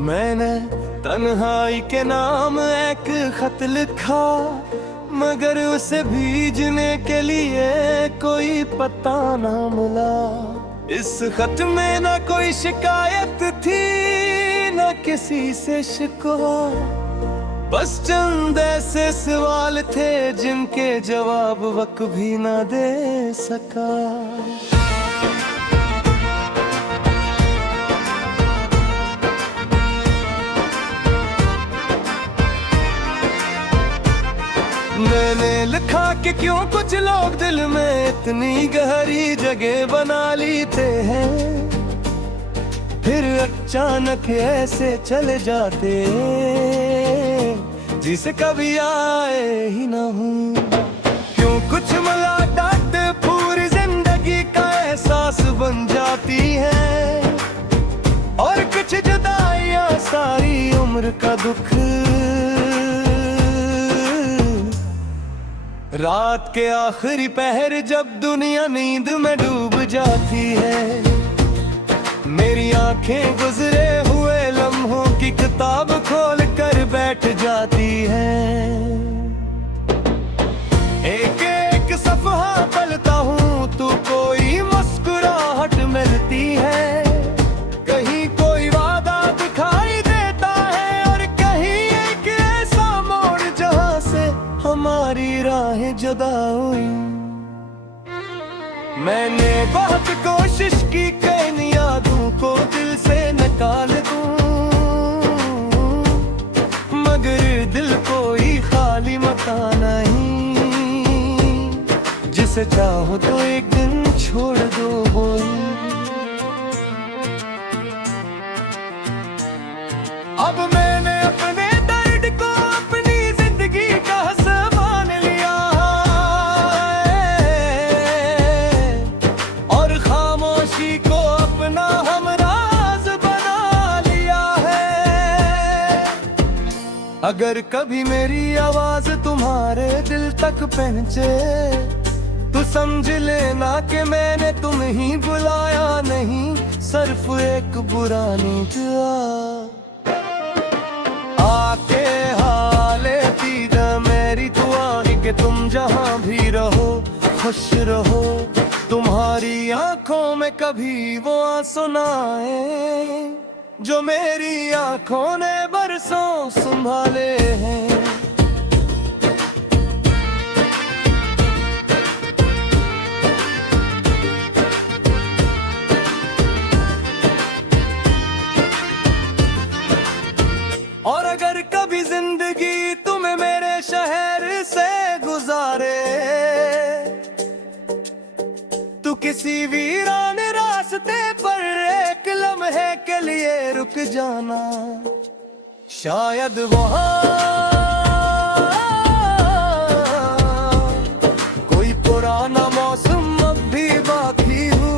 मैंने तन्हाई के नाम एक खत लिखा, मगर उसे भेजने के लिए कोई पता ना मिला। इस खत में ना कोई शिकायत थी, ना किसी से शिकवा, बस चंद ऐसे सवाल थे जिनके जवाब वक्त भी ना दे सका। मैंने लिखा कि क्यों कुछ लोग दिल में इतनी गहरी जगह बना लेते हैं, फिर अचानक ऐसे चले जाते जिसे कभी आए ही ना हूँ। क्यों कुछ मुलाकात पूरी जिंदगी का एहसास बन जाती है, और कुछ जुदाइयाँ सारी उम्र का दुख। रात के आखिरी पहर जब दुनिया नींद में डूब जाती है, मेरी आंखें गुजरे हुए लम्हों की किताब खोल कर बैठ जाती है। एक एक सफ़हा पलटा हूँ तो कोई मुस्कुराहट मिलती है, कहीं कोई वादा दिखाई देता है, और कहीं एक ऐसा मोड़ जहाँ से हमारी राहें जुदा हुई। मैंने बहुत कोशिश की कि इन यादों को दिल से निकाल दूं, मगर दिल कोई खाली मकान नहीं, जिसे चाहो तो एक दिन छोड़ दो बोल। अब मैंने अपने दर्द को अपनी जिंदगी का मान लिया है, और खामोशी को अपना हमराज बना लिया है। अगर कभी मेरी आवाज तुम्हारे दिल तक पहुंचे तो समझ लेना कि मैंने तुम ही बुलाया नहीं, सिर्फ एक पुरानी दुआ आके हाले दीदा मेरी दुआ कि तुम जहां भी रहो खुश रहो। तुम्हारी आंखों में कभी वो आंसू ना आए जो मेरी आंखों ने बरसों संभाले हैं। और अगर कभी जिंदगी तुम्हें मेरे शहर से गुजारे तो किसी वीरान रास्ते पर एक लम्हे के लिए रुक जाना, शायद वहाँ कोई पुराना मौसम अब भी बाकी हो,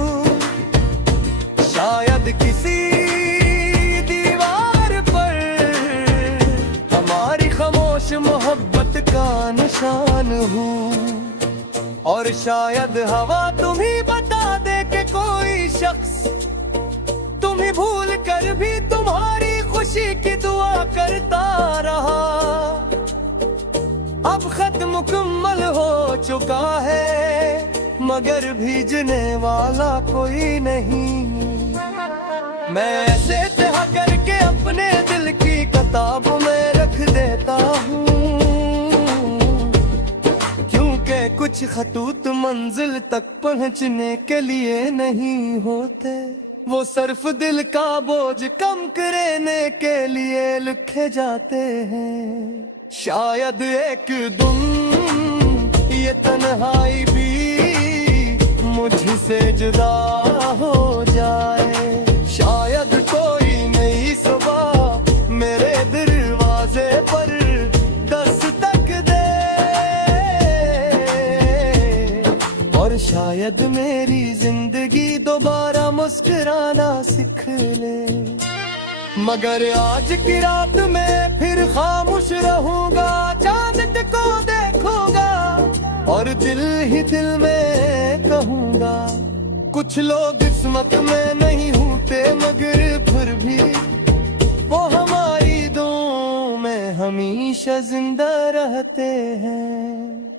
शायद किसी मोहब्बत का निशान हूँ, और शायद हवा तुम्ही बता दे कि कोई शख्स तुम्हें भूल कर भी तुम्हारी खुशी की दुआ करता रहा। अब खत मुकम्मल हो चुका है, मगर भेजने वाला कोई नहीं। मैं ऐसे तह करके अपने दिल की किताब में रख देता हूँ, क्योंकि कुछ खतूत मंजिल तक पहुँचने के लिए नहीं होते, वो सिर्फ दिल का बोझ कम करने के लिए लिखे जाते हैं। शायद एक दिन ये तन्हाई भी मुझसे जुदा हो जाए, शायद कोई नई सुबह मेरे दरवाजे पर दस्तक दे, और शायद मेरी जिंदगी दोबारा मुस्कुराना सीख ले। मगर आज की रात में फिर खामोश रहूंगा, चांद को देखूंगा और दिल ही दिल में कहूंगा। कुछ लोग किस्मत में नहीं होते मगर फिर भी वो रहते हैं।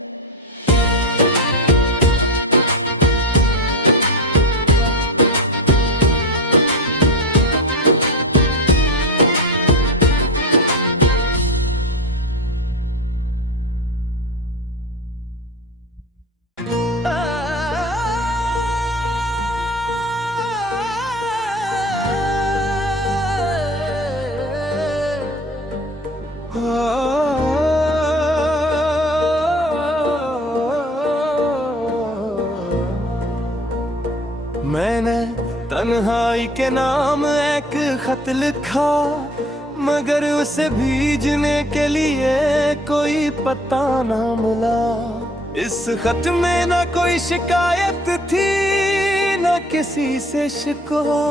मैंने तन्हाई के नाम एक खत लिखा, मगर उसे भेजने के लिए कोई पता ना मिला। इस खत में ना कोई शिकायत थी, ना किसी से शिकवा,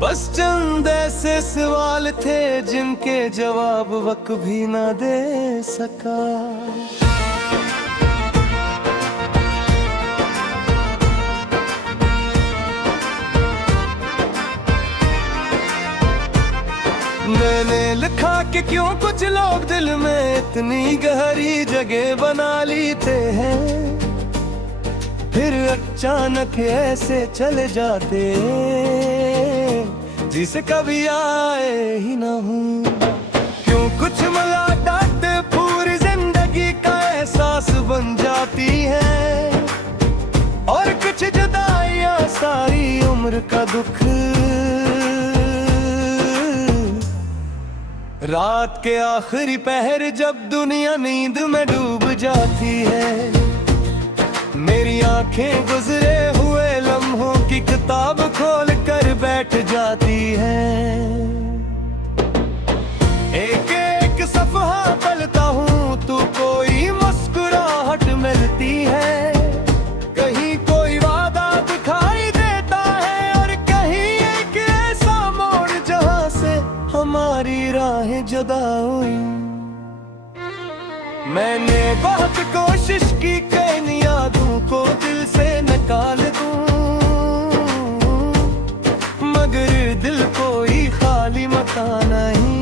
बस चंद ऐसे सवाल थे जिनके जवाब वक्त भी ना दे सका। मैंने लिखा कि क्यों कुछ लोग दिल में इतनी गहरी जगह बना लेते हैं, फिर अचानक ऐसे चले जाते जिसे कभी आए ही ना हूँ। क्यों कुछ मुलाकात पूरी जिंदगी का एहसास बन जाती है, और कुछ जुदाइयाँ सारी उम्र का दुख। रात के आखिरी पहर जब दुनिया नींद में डूब जाती है, मेरी आंखें गुजरे हुए लम्हों की किताब खोल कर बैठ जाती है। एक एक सफ़हा पलटा हूँ तो कोई मुस्कुराहट मिलती है, कहीं कोई वादा दिखाई देता है, और कहीं एक ऐसा मोड़ जहाँ से हमारी राहें जुदा हुई। मैंने बहुत कोशिश की कि इन यादों को दिल से निकाल दूं, मगर दिल कोई खाली मकान नहीं,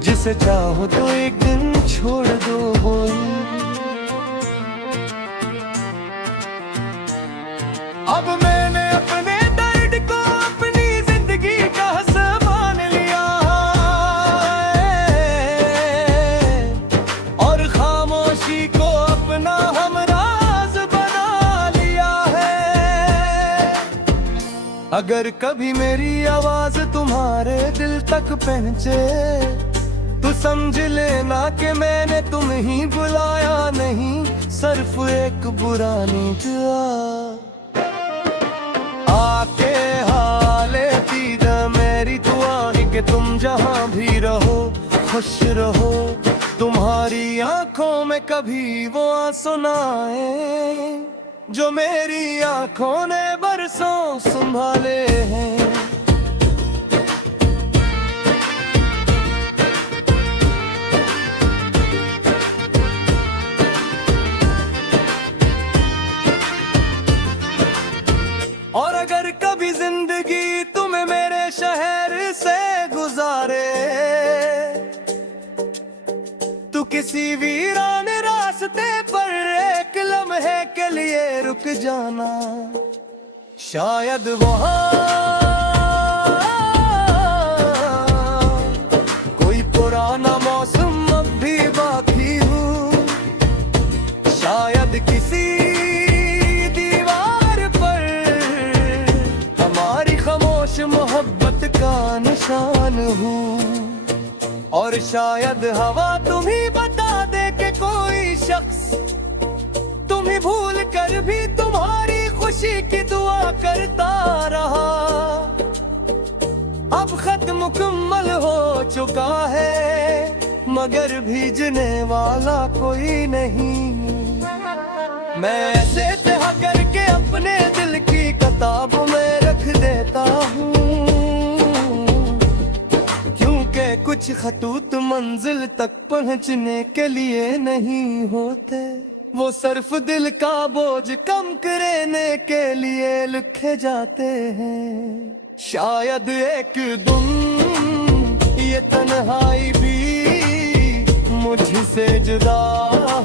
जिसे चाहो तो एक दिन छोड़ दो वही। अब मैंने अपने दर्द को अपनी जिंदगी का मान लिया है, और खामोशी को अपना हमराज बना लिया है। अगर कभी मेरी आवाज तुम्हारे दिल तक पहुंचे तो समझ लेना कि मैंने तुम ही बुलाया नहीं, सिर्फ एक पुरानी दुआ आके हाले दीदा मेरी दुआ कि तुम जहां भी रहो खुश रहो। तुम्हारी आंखों में कभी वो आंसू ना आए जो मेरी आंखों ने बरसों संभाले हैं। और अगर कभी जिंदगी तुम्हें मेरे शहर से गुजारे तो किसी वीरान रास्ते पर एक लम्हे के लिए रुक जाना, शायद वहाँ कोई पुराना मौसम अब भी बाकी हो, शायद किसी मोहब्बत का निशान हूँ, और शायद हवा तुम्ही बता दे कि कोई शख्स तुम्हें भूल कर भी तुम्हारी खुशी की दुआ करता रहा। अब खत मुकम्मल हो चुका है, मगर भेजने वाला कोई नहीं। मैं ऐसे तह करके अपने दिल की किताब में रख देता हूँ, क्योंकि कुछ खतूत मंजिल तक पहुँचने के लिए नहीं होते, वो सिर्फ दिल का बोझ कम करने के लिए लिखे जाते हैं। शायद एक दिन ये तन्हाई भी मुझसे जुदा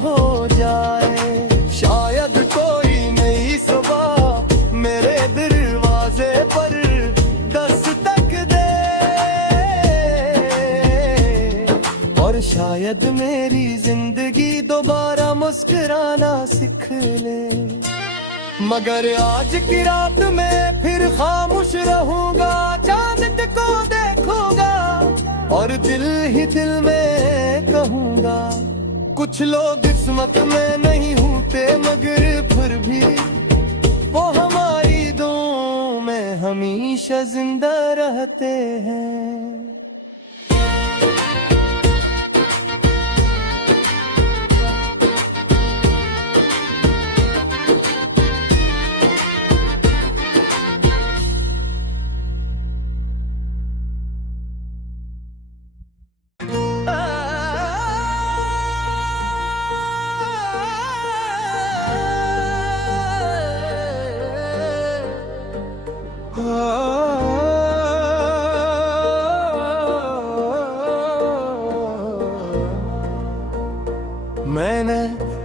हो जाए। शायद कोई नई सुबह मेरे दरवाजे पर दस्तक दे, और शायद मेरी जिंदगी दोबारा मुस्कुराना सीख ले। मगर आज की रात में फिर खामोश रहूंगा, चांद को देखूंगा और दिल ही दिल में कहूंगा। कुछ लोग किस्मत में नहीं होते, मगर फिर भी वो हमारी दुआओं में हमेशा जिंदा रहते हैं। मैंने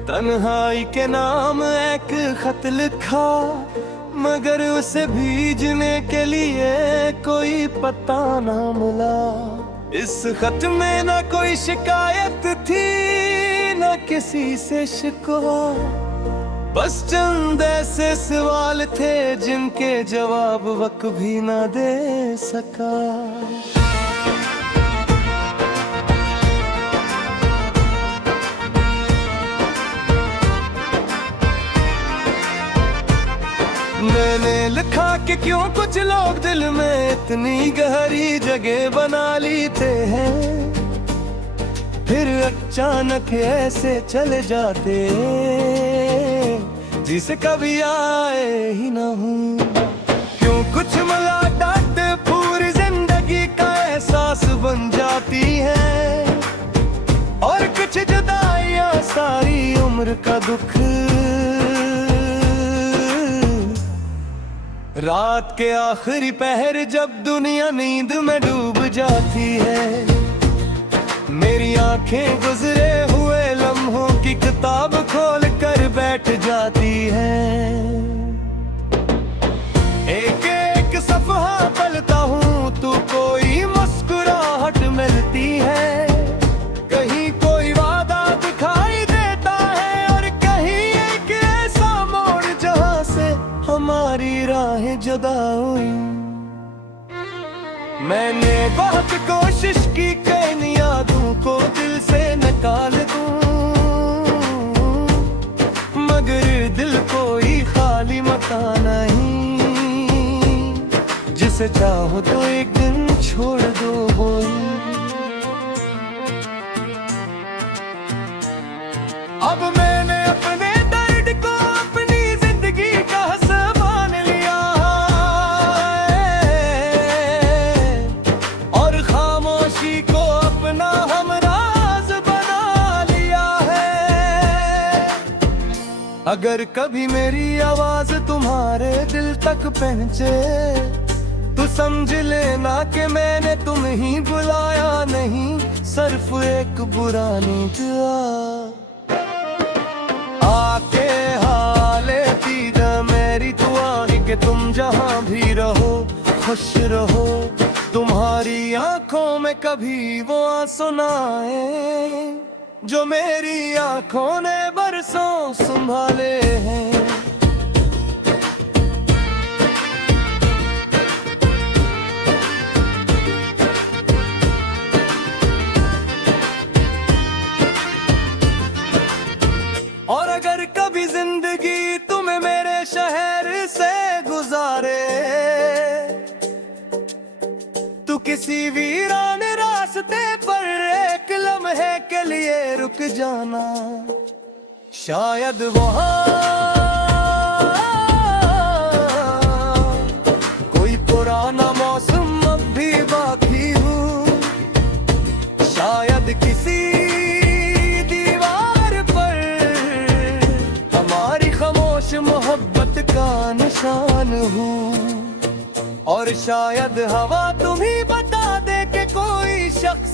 तन्हाई के नाम एक खत लिखा, मगर उसे भेजने के लिए कोई पता ना मिला। इस खत में ना कोई शिकायत थी, ना किसी से शिकवा, बस चंद ऐसे सवाल थे जिनके जवाब वक्त भी ना दे सका। मैंने लिखा कि क्यों कुछ लोग दिल में इतनी गहरी जगह बना लेते हैं, फिर अचानक ऐसे चले जाते जिसे कभी आए ही ना हूँ। क्यों कुछ मुलाकात पूरी जिंदगी का एहसास बन जाती है, और कुछ जुदाइयाँ सारी उम्र का दुख। रात के आखिरी पहर जब दुनिया नींद में डूब जाती है, मेरी आंखें गुजरे हुए लम्हों की किताब खोल कर बैठ जाती है। एक एक सफ़हा पलटा हूँ तो कोई मुस्कुराहट मिलती है, कहीं कोई वादा दिखाई देता है, और कहीं एक ऐसा मोड़ जहाँ से हमारी राहें जुदा हुई। मैंने बहुत कोशिश की कि इन यादों को दिल से निकाल दूं, मगर दिल कोई खाली मकान नहीं, जिसे चाहो तो एक दिन छोड़ दो बोल। अब मैंने अपने दर्द को अपनी जिंदगी का मान लिया है, और खामोशी को अपना हमराज बना लिया है। अगर कभी मेरी आवाज तुम्हारे दिल तक पहुंचे, तो समझ लेना कि मैंने तुम ही बुलाया नहीं, सिर्फ एक पुरानी दुआ आके हाले दीदा मेरी दुआ कि तुम जहां भी रहो खुश रहो। तुम्हारी आंखों में कभी वो आंसू ना आए जो मेरी आंखों ने बरसों संभाले हैं। और अगर कभी जिंदगी तुम्हें मेरे शहर से गुजारे, तो किसी वीरान रास्ते पर एक लम्हे के लिए रुक जाना। शायद वहाँ कोई पुराना मौसम अब भी बाकी हो, शायद किसी मोहब्बत का निशान हूँ, और शायद हवा तुम्ही बता दे कि कोई शख्स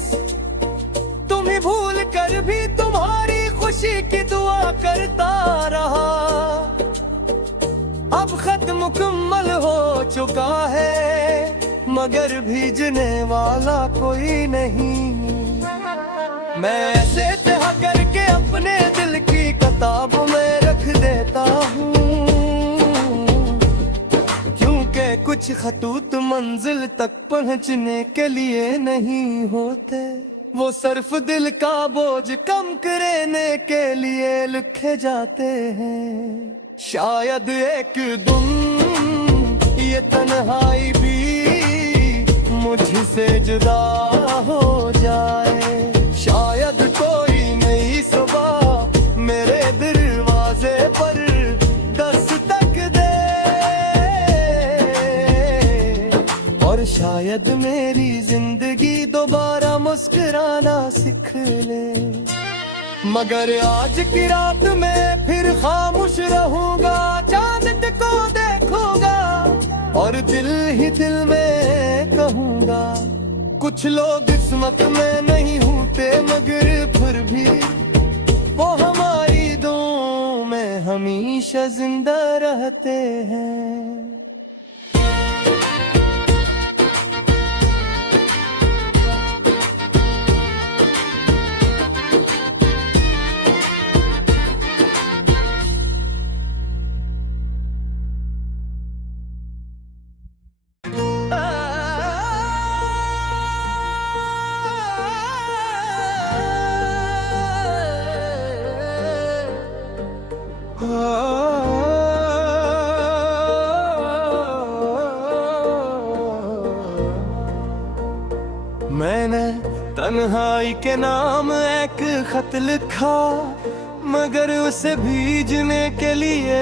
तुम्हें भूल कर भी तुम्हारी खुशी की दुआ करता रहा। अब खत मुकम्मल हो चुका है, मगर भीजने वाला कोई नहीं। मैं ऐसे तह करके अपने दिल की किताब में रख देता हूँ, क्योंकि कुछ खतूत मंजिल तक पहुँचने के लिए नहीं होते, वो सिर्फ दिल का बोझ कम करने के लिए लिखे जाते हैं। शायद एक दिन ये तन्हाई भी मुझसे जुदा हो जाए, शायद कोई नई सुबह मेरे दरवाजे पर दस्तक दे, और शायद मेरी जिंदगी दोबारा मुस्कुराना सीख ले। मगर आज की रात में फिर खामोश रहूंगा, चांद को देखूंगा और दिल ही दिल में कहूंगा। कुछ लोग किस्मत में नहीं होते, मगर फिर भी वो हमारी दुआओं में हमेशा जिंदा रहते हैं। मैंने तन्हाई के नाम एक खत लिखा, मगर उसे भेजने के लिए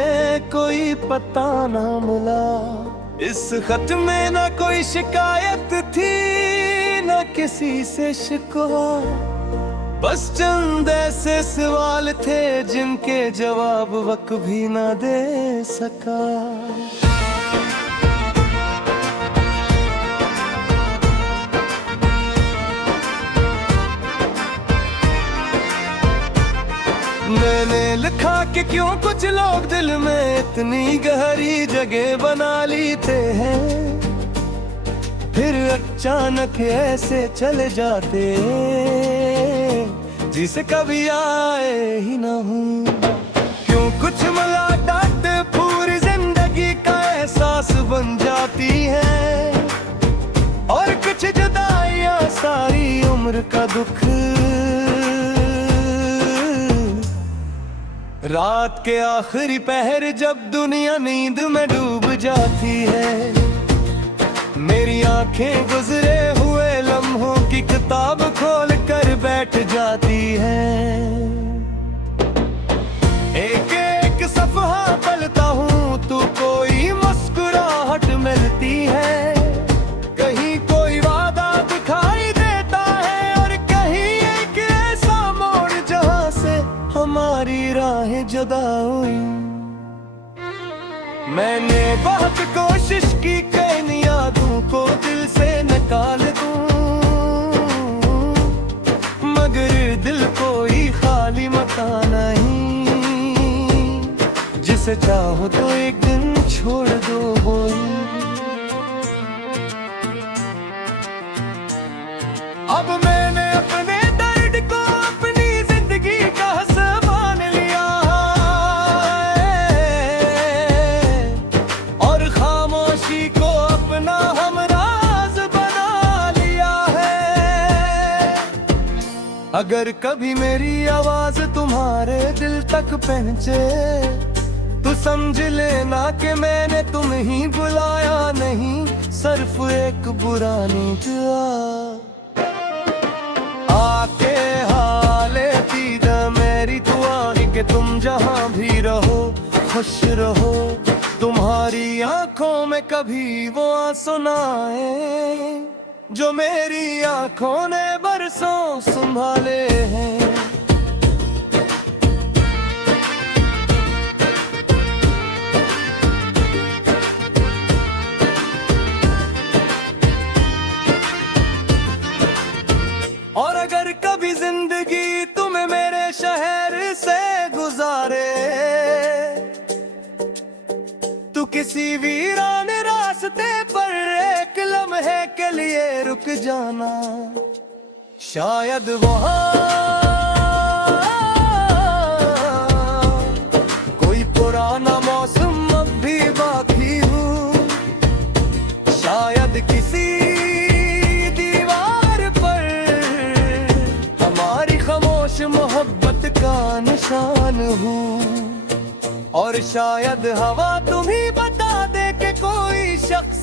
कोई पता ना मिला। इस खत में ना कोई शिकायत थी, ना किसी से शिकवा, बस चंद ऐसे सवाल थे जिनके जवाब वक्त भी ना दे सका। मैंने लिखा कि क्यों कुछ लोग दिल में इतनी गहरी जगह बना लेते हैं, फिर अचानक ऐसे चले जाते जिसे कभी आए ही ना हूँ। क्यों कुछ मुलाकात पूरी जिंदगी का एहसास बन जाती है, और कुछ जुदाइयाँ सारी उम्र का दुख। रात के आखिरी पहर जब दुनिया नींद में डूब जाती है, मेरी आंखें गुजरे हुए लम्हों की किताब खोल कर बैठ जाती है। एक एक सफ़हा पलटा हूँ तो कोई मुस्कुराहट मिलती है, कहीं कोई वादा दिखाई देता है, और कहीं एक ऐसा मोड़ जहाँ से हमारी राहें जुदा हुई। मैंने बहुत कोशिश की कि इन यादों को दिल से निकाल दूं, मगर दिल कोई खाली मकान नहीं, जिसे चाहो तो एक दिन छोड़ दो बोल। अब मैंने अपने दर्द को अपनी जिंदगी का मान लिया है, और खामोशी को अपना हमराज बना लिया है। अगर कभी मेरी आवाज तुम्हारे दिल तक पहुंचे, तो समझ लेना कि मैंने तुम ही बुलाया नहीं, सिर्फ एक पुरानी दुआ आके हाले दीदा मेरी दुआ कि तुम जहां भी रहो खुश रहो। तुम्हारी आंखों में कभी वो आंसू ना आए जो मेरी आंखों ने बरसों संभाले हैं। और अगर कभी जिंदगी रुक जाना। शायद वहाँ कोई पुराना मौसम अब भी बाकी हो, शायद किसी दीवार पर हमारी खामोश मोहब्बत का निशान हो। और शायद हवा तुम्ही बता दे कि कोई शख्स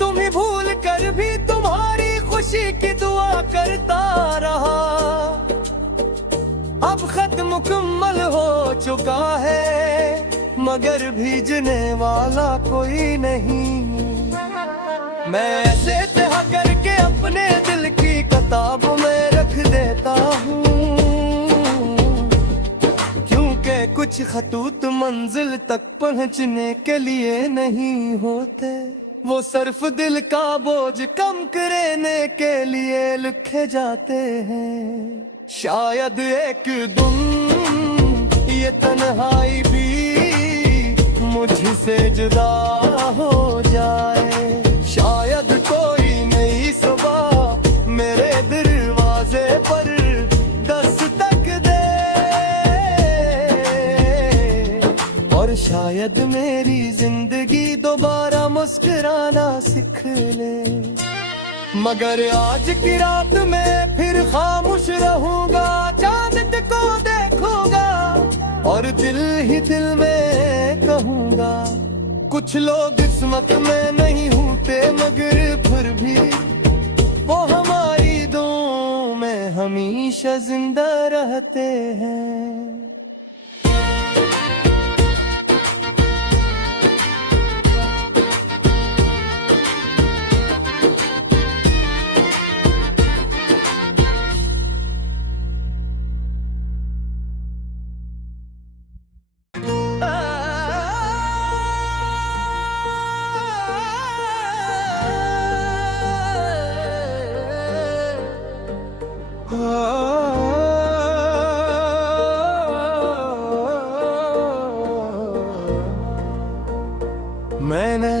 तुम्ही भूल कर भी तुम्हारी खुशी की दुआ करता रहा। अब खत मुकम्मल हो चुका है मगर भीजने वाला कोई नहीं। मैं ऐसे तह करके अपने दिल की किताब में रख देता हूँ, क्योंकि कुछ खतूत मंजिल तक पहुँचने के लिए नहीं होते, वो सिर्फ दिल का बोझ कम करने के लिए लिखे जाते हैं। शायद एक दिन ये तन्हाई भी मुझसे जुदा हो जाए। शायद कोई नई सुबह मेरे दरवाजे पर दस्तक दे, और शायद मेरी जिंदगी दोबारा मुस्कुराना सीख ले। मगर आज की रात में फिर खामोश रहूंगा, चांद को देखूंगा और दिल ही दिल में कहूंगा। कुछ लोग किस्मत में नहीं होते मगर फिर भी वो हमारी दुआओं में हमेशा जिंदा रहते हैं। मैंने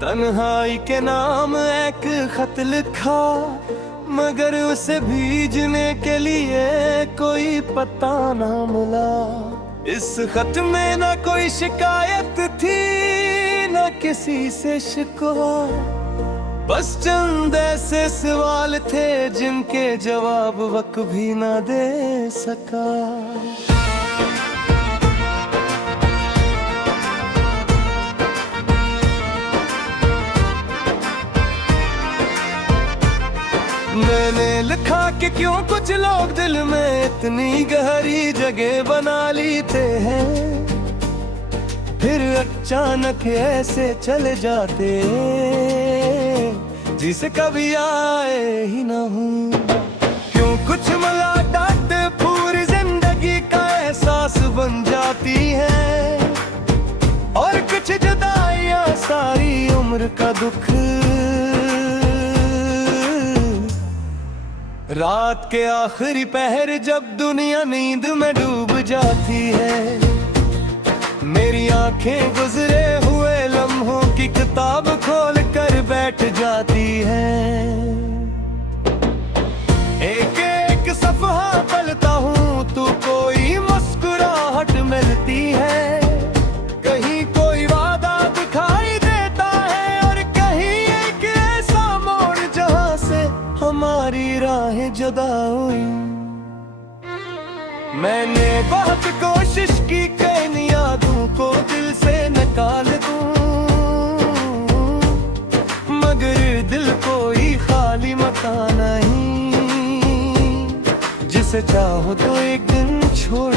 तन्हाई के नाम एक खत लिखा, मगर उसे भेजने के लिए कोई पता ना मिला। इस खत में ना कोई शिकायत थी ना किसी से शिकवा, बस चंद ऐसे सवाल थे जिनके जवाब वक्त भी ना दे सका। मैंने लिखा कि क्यों कुछ लोग दिल में इतनी गहरी जगह बना लेते हैं, फिर अचानक ऐसे चले जाते जिसे कभी आए ही ना हूँ। क्यों कुछ मुलाकात पूरी जिंदगी का एहसास बन जाती है, और कुछ जुदाइयाँ सारी उम्र का दुख। रात के आखिरी पहर जब दुनिया नींद में डूब जाती है, मेरी आंखें गुजरे हुए लम्हों की किताब खोल कर बैठ जाती है। एक एक सफ़हा पलटा हूँ तो कोई मुस्कुराहट मिलती है, कहीं कोई वादा दिखाई देता है और कहीं एक ऐसा मोड़ जहाँ से हमारी राहें जुदा हुई। मैंने बहुत कोशिश की कि इन यादों को दिल से निकाल दूं, मगर दिल कोई खाली मकान नहीं, जिसे चाहो तो एक दिन छोड़